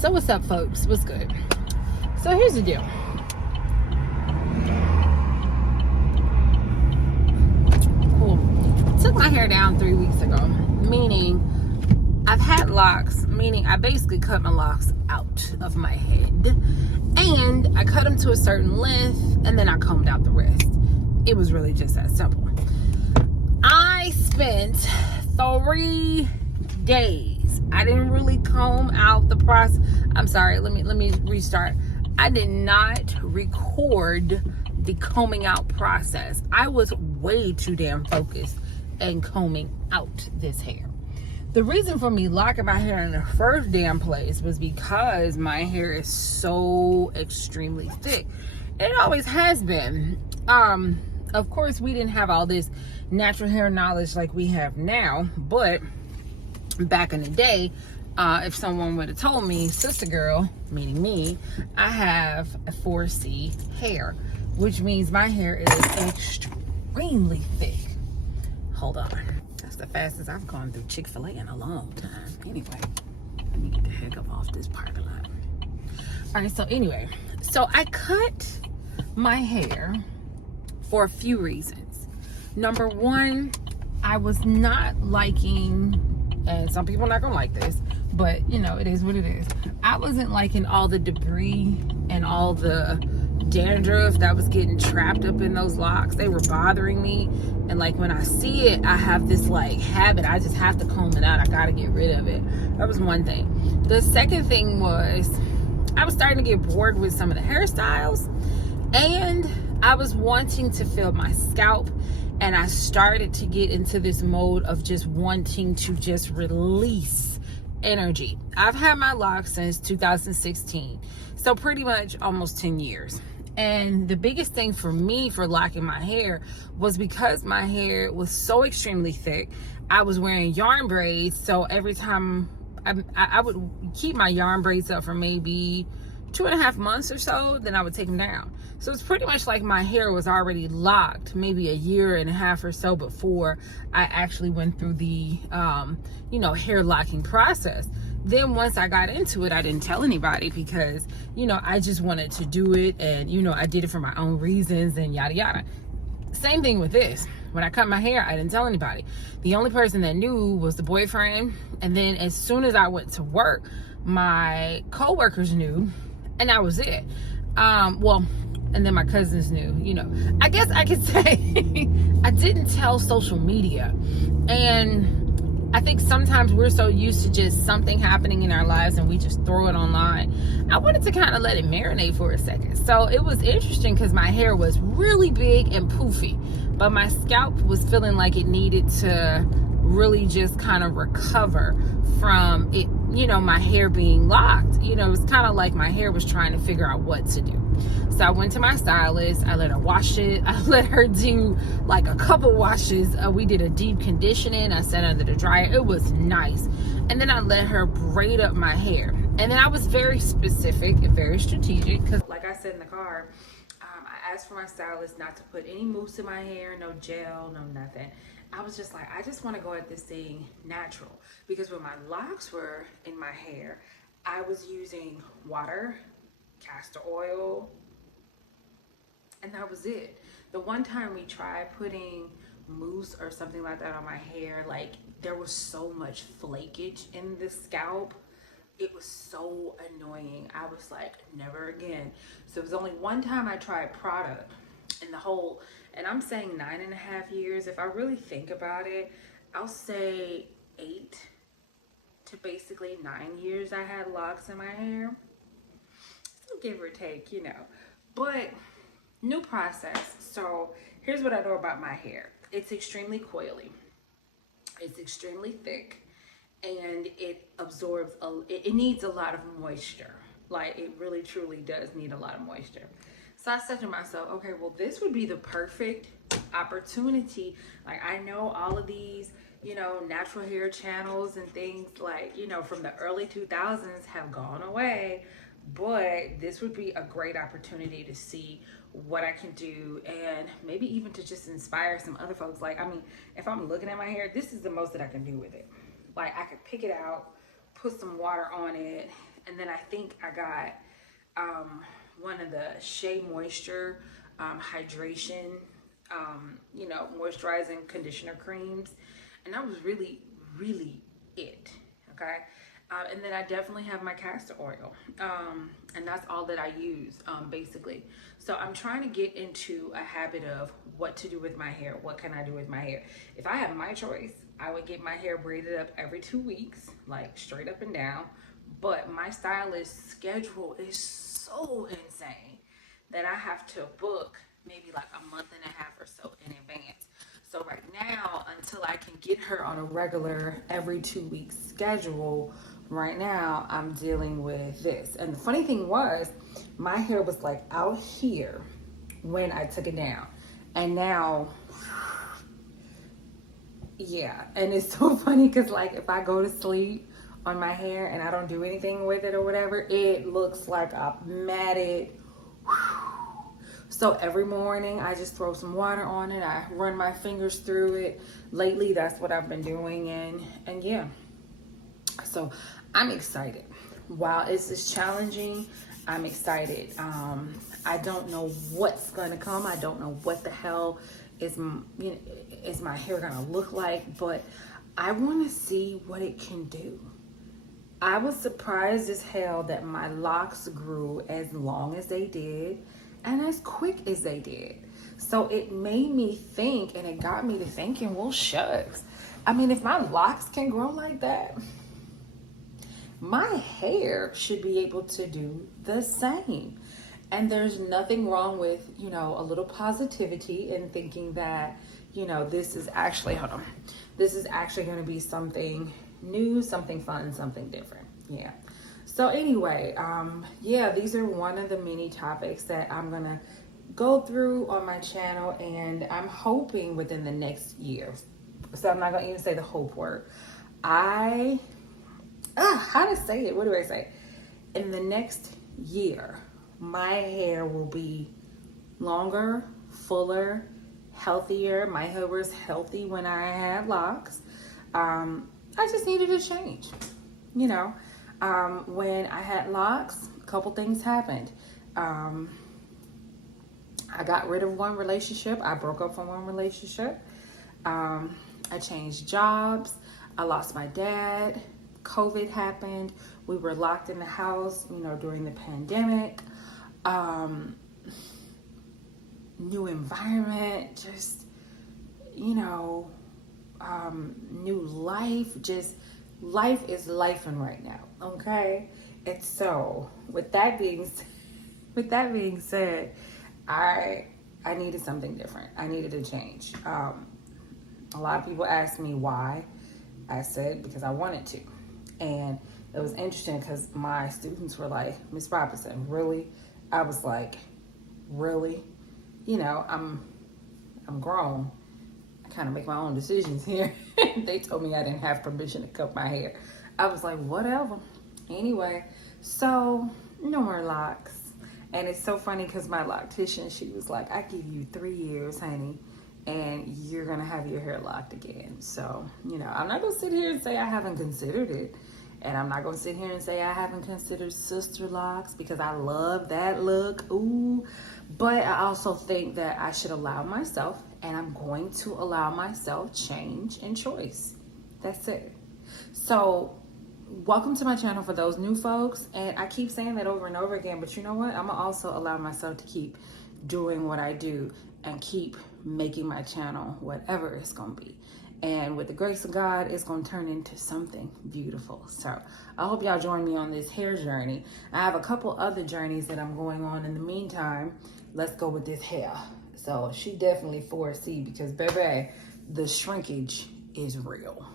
So what's up, folks? What's good? So here's the deal. Cool. Took my hair down 3 weeks ago, meaning I've had locks, meaning I basically cut my locks out of my head, and I cut them to a certain length, and then I combed out the rest. It was really just that simple. I spent 3 days. I didn't really comb out the process. I'm sorry, let me restart. I did not record the combing out process. I was way too damn focused in combing out this hair. The reason for me locking my hair in the first damn place was because my hair is so extremely thick. It always has been. Of course, we didn't have all this natural hair knowledge like we have now, but back in the day, if someone would have told me, sister girl, meaning me, I have a 4C hair, which means my hair is extremely thick. Hold on. That's the fastest I've gone through Chick-fil-A in a long time. Anyway, let me get the heck up off this parking lot. All right, so anyway, so I cut my hair for a few reasons. Number one, I was not liking, and some people are not gonna like this, but you know, it is what it is. I wasn't liking all the debris and all the dandruff that was getting trapped up in those locks. They were bothering me, and like when I see it, I have this like habit. I just have to comb it out. I gotta get rid of it. That was one thing. The second thing was I was starting to get bored with some of the hairstyles, and I was wanting to feel my scalp, and I started to get into this mode of just wanting to just release energy. I've had my locks since 2016, so pretty much almost 10 years. And the biggest thing for me for locking my hair was because my hair was so extremely thick. I was wearing yarn braids, so every time I would keep my yarn braids up for maybe 2.5 months or so, then I would take them down. So it's pretty much like my hair was already locked maybe 1.5 years or so before I actually went through the hair locking process. Then once I got into it, I didn't tell anybody because I just wanted to do it, and I did it for my own reasons and yada yada. Same thing with this. When I cut my hair, I didn't tell anybody. The only person that knew was the boyfriend, and then as soon as I went to work, my co-workers knew, and that was it. And then my cousins knew. I guess I could say I didn't tell social media. And I think sometimes we're so used to just something happening in our lives and we just throw it online. I wanted to kind of let it marinate for a second. So it was interesting because my hair was really big and poofy, but my scalp was feeling like it needed to really just kind of recover from it, my hair being locked. It was kind of like my hair was trying to figure out what to do. So I went to my stylist. I let her wash it. I let her do like a couple washes. We did a deep conditioning. I sat under the dryer. It was nice. And then I let her braid up my hair. And then I was very specific and very strategic because, like I said in the car, I asked for my stylist not to put any mousse in my hair, no gel, no nothing. I was just like, I just want to go at this thing natural, because when my locks were in my hair, I was using water, castor oil, and that was it. The one time we tried putting mousse or something like that on my hair, like there was so much flakage in the scalp. It was so annoying. I was like, never again. So it was only one time I tried product in the whole, and I'm saying 9.5 years. If I really think about it, I'll say 8 to basically 9 years I had locks in my hair. Give or take, But new process. So here's what I know about my hair. It's extremely coily. It's extremely thick. And it absorbs, it needs a lot of moisture. Like it really truly does need a lot of moisture. So I said to myself, okay, well, this would be the perfect opportunity. Like I know all of these, natural hair channels and things like, from the early 2000s have gone away, but this would be a great opportunity to see what I can do, and maybe even to just inspire some other folks. Like, if I'm looking at my hair, this is the most that I can do with it. Like I could pick it out, put some water on it, And then I think I got one of the Shea Moisture hydration, moisturizing conditioner creams. And that was really, really it. Okay. And then I definitely have my castor oil. And that's all that I use, basically. So I'm trying to get into a habit of what to do with my hair. What can I do with my hair? If I had my choice, I would get my hair braided up every 2 weeks, like straight up and down. But my stylist schedule is so insane that I have to book maybe like a month and a half or so in advance. So right now, until I can get her on a regular every 2 week schedule, right now I'm dealing with this. And the funny thing was, my hair was like out here when I took it down. And now, yeah. And it's so funny because like if I go to sleep on my hair and I don't do anything with it or whatever, it looks like a matted. So every morning I just throw some water on it. I run my fingers through it. Lately, that's what I've been doing. And yeah, so I'm excited. While it's challenging, I'm excited. I don't know what's going to come. I don't know what the hell is my hair going to look like, but I want to see what it can do. I was surprised as hell that my locks grew as long as they did and as quick as they did. So it made me think, and it got me to thinking, well, shucks. I mean, if my locks can grow like that, my hair should be able to do the same. And there's nothing wrong with, a little positivity and thinking that, this is actually, this is actually going to be something new, something fun, something different. Yeah. So anyway, these are one of the many topics that I'm going to go through on my channel, and I'm hoping within the next year. So I'm not going to even say the hope word. How to say it? What do I say? In the next year, my hair will be longer, fuller, healthier. My hair was healthy when I had locks. I just needed a change. When I had locks, a couple things happened. I got rid of one relationship. I broke up from one relationship. I changed jobs. I lost my dad. COVID happened. We were locked in the house, during the pandemic. New environment, just, new life. Just life is lifing right now. Okay. And so with that being said, I needed something different. I needed a change. A lot of people asked me why. I said because I wanted to. And it was interesting because my students were like, Miss Robinson, really? I was like, really? I'm grown. I kind of make my own decisions here. They told me I didn't have permission to cut my hair. I was like, whatever. Anyway, so no more locks. And it's so funny because my loctician, she was like, I give you 3 years, honey, and you're going to have your hair locked again. So, I'm not going to sit here and say I haven't considered it. And I'm not going to sit here and say I haven't considered sister locks because I love that look. Ooh. But I also think that I should allow myself, and I'm going to allow myself, change and choice. That's it. So welcome to my channel for those new folks. And I keep saying that over and over again, but you know what? I'm going to also allow myself to keep doing what I do and keep making my channel whatever it's going to be. And with the grace of God, it's going to turn into something beautiful. So I hope y'all join me on this hair journey. I have a couple other journeys that I'm going on in the meantime. Let's go with this hair. So she definitely 4C because, baby, the shrinkage is real.